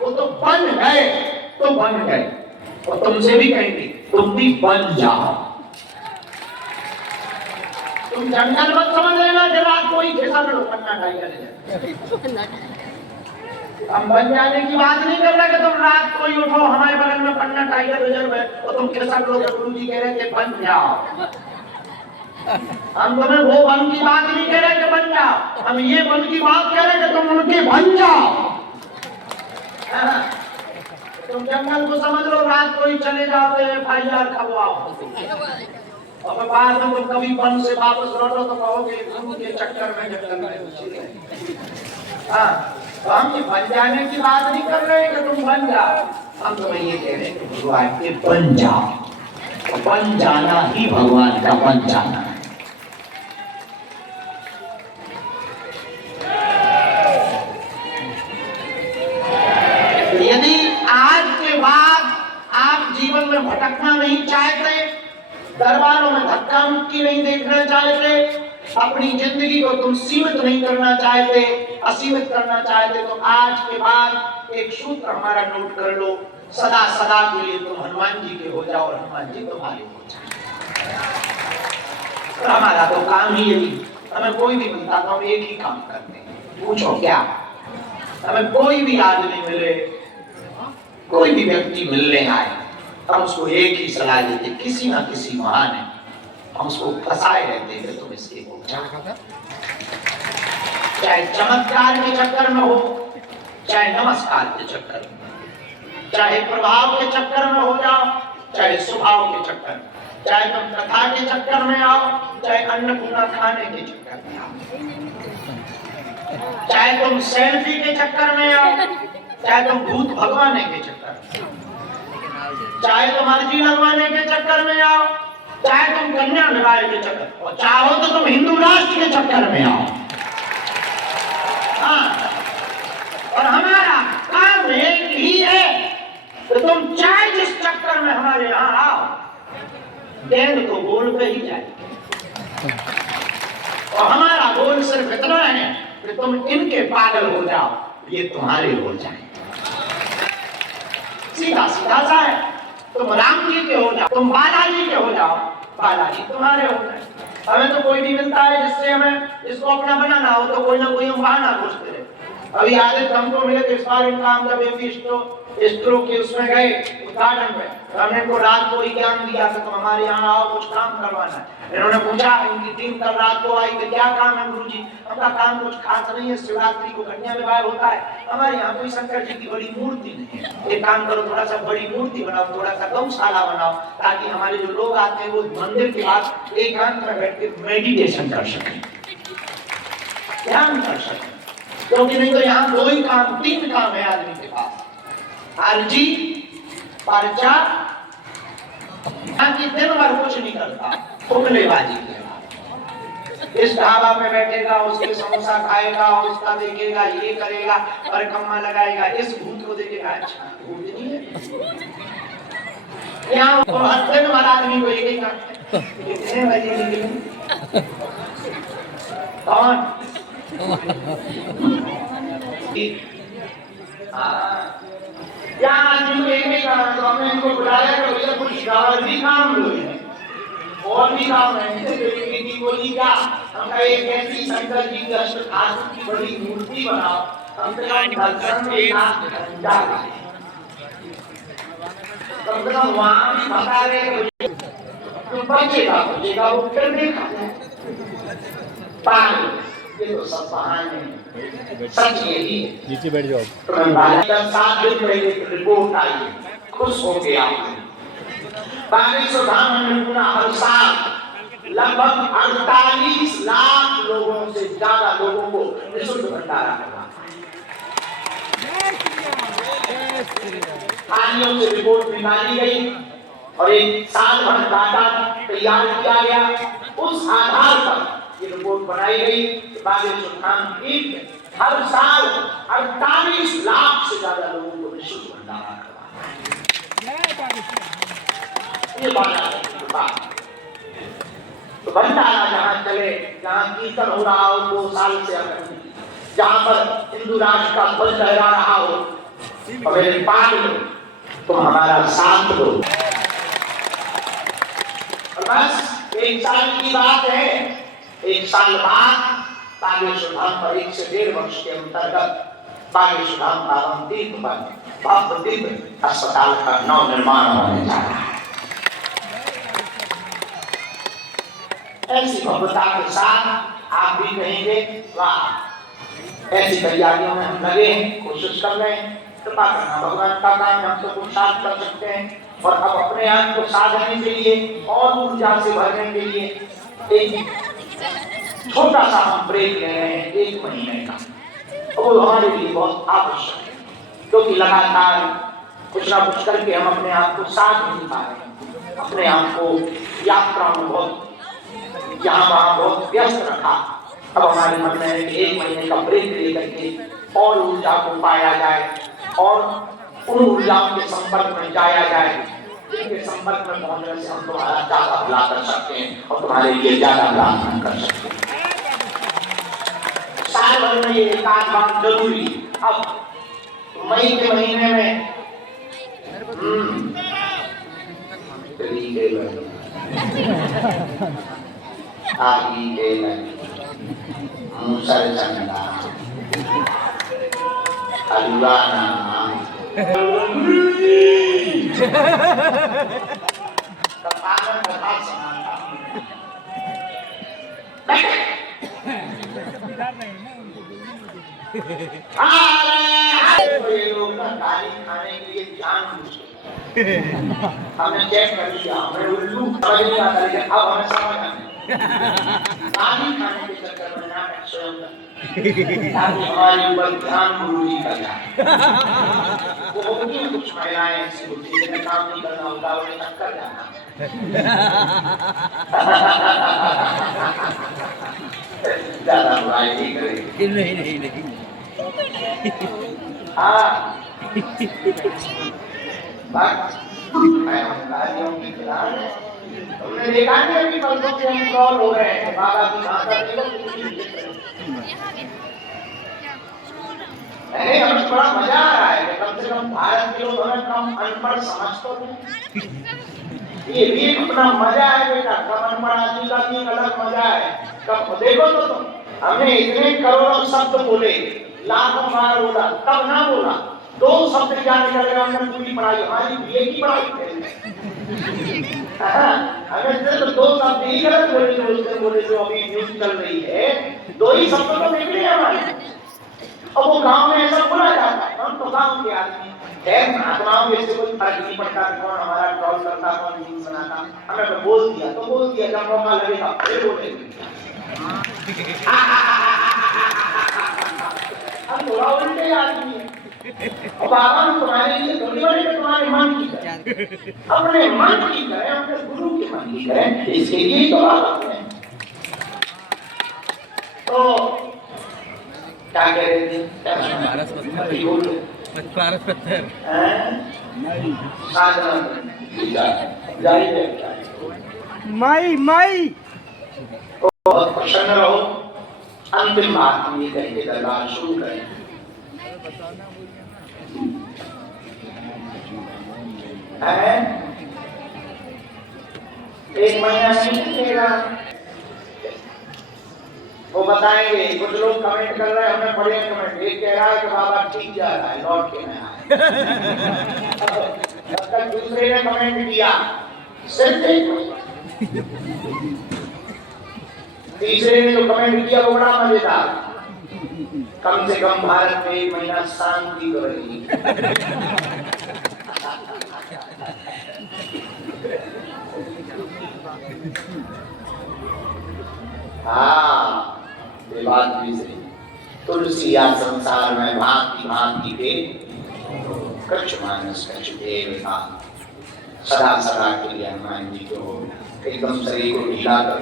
वो तो बन गए, तो बन गए, और तुमसे भी कहेंगे तुम भी बन जाओ। तुम जंगल मत समझ लेना कि रात को ही खेसा करो पन्ना टाइगर। हम बन जाने की बात नहीं कर रहे कि तुम रात को ही उठो, हमारे बगल में पन्ना टाइगर रिजर्व है और तुम खेसा करो। गुरु जी कह रहे थे बन जाओ। हम तुम्हें वो बन की बात नहीं कह रहे कि बन जाओ, हम ये बन की बात कह रहे कि तुम उनके बन जाओ। तुम जंगल को समझ लो, रात को ही चले जाओ तो FIR खबवाओ, और बाद में तुम कभी वन से वापस लौटो तो कहोगे गुरु के चक्कर में जंगल में। हाँ, तो हम ये बन जाने की बात नहीं कर रहे कि तुम बन जाओ, हम तुम्हें ये कह रहे हैं कि भगवान के बन जाओ। बन जाना ही भगवान का बन जाना है। यदि आज के बाद आप जीवन में भटकना नहीं चाहते, दरबारों में धक्का मुक्की नहीं देखना चाहते, अपनी जिंदगी को तुम सीमित नहीं करना चाहते, असीमित करना चाहते, तो आज के बाद एक सूत्र हमारा नोट कर लो, सदा सदा के लिए तुम हनुमान जी के हो जाओ और हनुमान जी तुम्हारे हो जाए। तो हमारा तो काम ही यही, हमें कोई भी मिलता तो हम एक ही काम करते हैं। पूछो क्या? हमें कोई भी आदमी मिले, कोई भी व्यक्ति मिलने आए, हम उसको एक ही सलाह देते, किसी ना किसी बहाने हम उसको फंसाए रहते हैं, तुम इसके हो जाओ। चाहे चमत्कार के चक्कर में हो, चाहे नमस्कार के चक्कर में, चाहे प्रभाव के चक्कर में हो जाओ, चाहे स्वभाव के चक्कर में, चाहे तुम कथा के चक्कर में आओ, चाहे अन्नपूर्णा खाने के चक्कर में आओ, चाहे तुम सेल्फी के चक्कर में आओ, चाहे तुम भूत भगवाने के चक्कर में, चाहे तुम अर्जी लगवाने के चक्कर में आओ, चाहे तुम कन्या विवाह के चक्कर, और चाहो तो तुम हिंदू राष्ट्र के चक्कर में आओ। हाँ, और हमारा काम एक ही है कि तुम चाहे जिस चक्कर में हमारे यहाँ आओ, गेंद तो गोल पे ही जाए, और हमारा गोल सिर्फ इतना है कि तुम इनके पागल हो जाओ, ये तुम्हारे हो जाए। सीधा सीधा सा है, तुम राम जी के हो जाओ, तुम बालाजी के हो जाओ, बालाजी तुम्हारे हो जाए। हमें तो कोई भी मिलता है जिससे हमें इसको अपना बनाना हो, तो कोई ना कोई हम बहाना खोजते रहे। अभी आदित्य हमको मिले तो इस बार इनका हम जब स्ट्रोक के उसमें गए उद्घाटन में, तो हमने इनको रात को ही ज्ञान दिया कि तुम हमारे यहाँ आओ, कुछ काम करवाना है। इन्होंने पूछा, इनकी टीम कल रात को आई कि क्या काम है गुरुजी? हमका काम कुछ खास नहीं है, शिवरात्रि को कन्या विवाह होता है, हमारे यहाँ कोई शंकर जी की बड़ी मूर्ति नहीं है, एक काम करो थोड़ा सा बड़ी मूर्ति बनाओ, थोड़ा सा गौशाला बनाओ, ताकि हमारे जो लोग आते हैं वो मंदिर के पास एकांत में बैठ के मेडिटेशन कर सकें, ध्यान कर सकें। क्योंकि नहीं तो यहाँ दो ही काम, तीन काम है आदमी के पास, अर्जी, पर्चा, बाकी दिन भर कुछ नहीं करता, फुकलेबाजी के। इस ढाबा पे बैठेगा, उसके समोसा खाएगा, उसका देखेगा, ये करेगा, परिक्रमा लगाएगा, इस भूत को देखेगा, अच्छा भूत नहीं है। यहाँ तो हर दिन भर आदमी को एक ही काम, कितने बजे निकले, कौन? यहाँ आदमी को एक ही काम, तो हमने इनको बुलाया कि भैया कुछ और भी काम लो, और भी काम है। की बोली क्या, हम कहे एक ऐसी शंकर जी की अष्टधातु की बड़ी मूर्ति बनाओ, हम तो वहाँ भी बता रहे तो बचेगा वो फिर देखा पानी, ये तो सब बहाने, सच यही है। नीचे बैठ जाओ। 7 दिन पहले रिपोर्ट आई, खुश हो गया। हर साल लगभग 48 लाख लोगों से ज्यादा लोगों को निःशुल्क भंडारा करवाता है। थानियों से रिपोर्ट निकाली गई और एक साल भर डाटा तैयार किया गया, उस आधार पर ये रिपोर्ट बनाई गई। बागेश्वर धाम एक हर साल 48 लाख से ज्यादा लोगों को निःशुल्क भंडारा करवाता है। ये बात तो भंडारा जहाँ चले, जहाँ कीर्तन हो रहा हो 2 साल से, जहाँ पर हिंदू राष्ट्र का ध्वज लहरा रहा हो, और मेरे पागल तुम हमारा साथ दो। और बस 1 साल की बात है, 1 साल बाद बागेश्वर धाम पर 1 से 1.5 वर्ष के अंतर्गत बागेश्वर धाम पावन तीर्थ पर भव्य दिव्य अस्पताल का नव निर्माण होने जा रहा है। ऐसी भव्यता के साथ आप भी कहेंगे वाह, ऐसी तैयारियों में हम लगे हैं, कोशिश कर रहे हैं, कृपा करना भगवान का काम, हम तो पुरुषार्थ कर सकते हैं। और अब अपने आप को साधने के लिए और ऊर्जा से भरने के लिए एक छोटा सा हम ब्रेक ले रहे हैं 1 महीने का, और वो हमारे लिए बहुत आवश्यक है, क्योंकि लगातार कुछ ना कुछ करके हम अपने आप को साध नहीं पा रहे हैं, अपने आप को यात्रा में बहुत यहाँ वहाँ बहुत व्यस्त रखा। अब हमारे मन में 1 महीने का ब्रेक लेकर के और ऊर्जा को पाया जाए और उन ऊर्जाओं के संपर्क में जाया जाए जिनके संपर्क में पहुंचने से हम तुम्हारा ज्यादा भला कर सकते हैं और तुम्हारे लिए ज्यादा लाभ कर सकते हैं। साल भर में ये एक आध बात जरूरी। अब मई के महीने में आगी के मूसर चंदा अलवाना कपालन कथा सुनाता ये लोग ना गाली खाने के लिए जान हमने चेक कर लिया, हमें उल्लू समझ नहीं आता, लेकिन अब हमें समझ आ गाली खाने के चक्कर में नाटक स्वयं ताकि हमारे ऊपर ध्यान गुरु जी का जाए। वो होगी कुछ महिलाएं ऐसी होती है जिन्हें काम नहीं करना होता, उन्हें टक्कर जाना। ज्यादा बुराई नहीं करेगी। नहीं हाँ तुमने देखा नहीं अभी बंदों के हम कॉल हो रहे हैं, बाबा की भाषा देखो नहीं, हमें बड़ा मजा आ रहा है कि कम से कम भारत के लोग हमें कम अनपढ़ समझ तो नहीं। ये भी अपना मजा है बेटा, कम अनपढ़ आदमी का भी अलग मजा है। कब देखो तो तुम, हमने इतने करोड़ों शब्द बोले, लाखों बार बोला, तब ना बोला 2 शब्द क्या निकल गए, हमने पूरी पढ़ाई हमारी बीए की पढ़ाई अगर सिर्फ 2 शब्द ही गलत बोले तो उसने बोले जो अभी न्यूज चल रही है, 2 ही शब्द तो निकले हमारे। अब वो गांव में ऐसा बोला जाता है, हम तो गांव के आदमी है, महात्माओं में से कोई फर्क नहीं पड़ता कौन हमारा ट्रोल करता कौन न्यूज बनाता। हमें बोल दिया तो बोल दिया, जब मौका लगेगा फिर बोलेंगे। हम थोड़ा उल्टे आदमी है। और बाबा तुम्हारे लिए थोड़ी बड़ी तुम्हारे मन की करें, अपने मन की करें, अपने गुरु के मन की करें, इसके लिए तो बाबा है। तो क्या कह रहे थे? पारस पत्थर माई बहुत प्रसन्न रहो। अंतिम बात हम ये कहेंगे, दरबार शुरू करें। एक महीना नहीं लगेगा, वो बताएंगे। कुछ लोग कमेंट कर रहे हैं, हमने पढ़े कमेंट, एक कह रहा है कि बाबा ठीक जा रहा है, लौट के नहीं आए। जब तक दूसरे ने कमेंट किया सिर्फ एक, तीसरे ने जो कमेंट किया वो बड़ा मजेदार, कम से कम भारत में 1 महीना शांति तो रहेगी। हाँ ये बात भी सही। तुलसी या संसार में भांति भांति के कच्छ मानस कच्छ देवता, सदा सदा के लिए हनुमान जी को एकदम शरीर को ढीला कर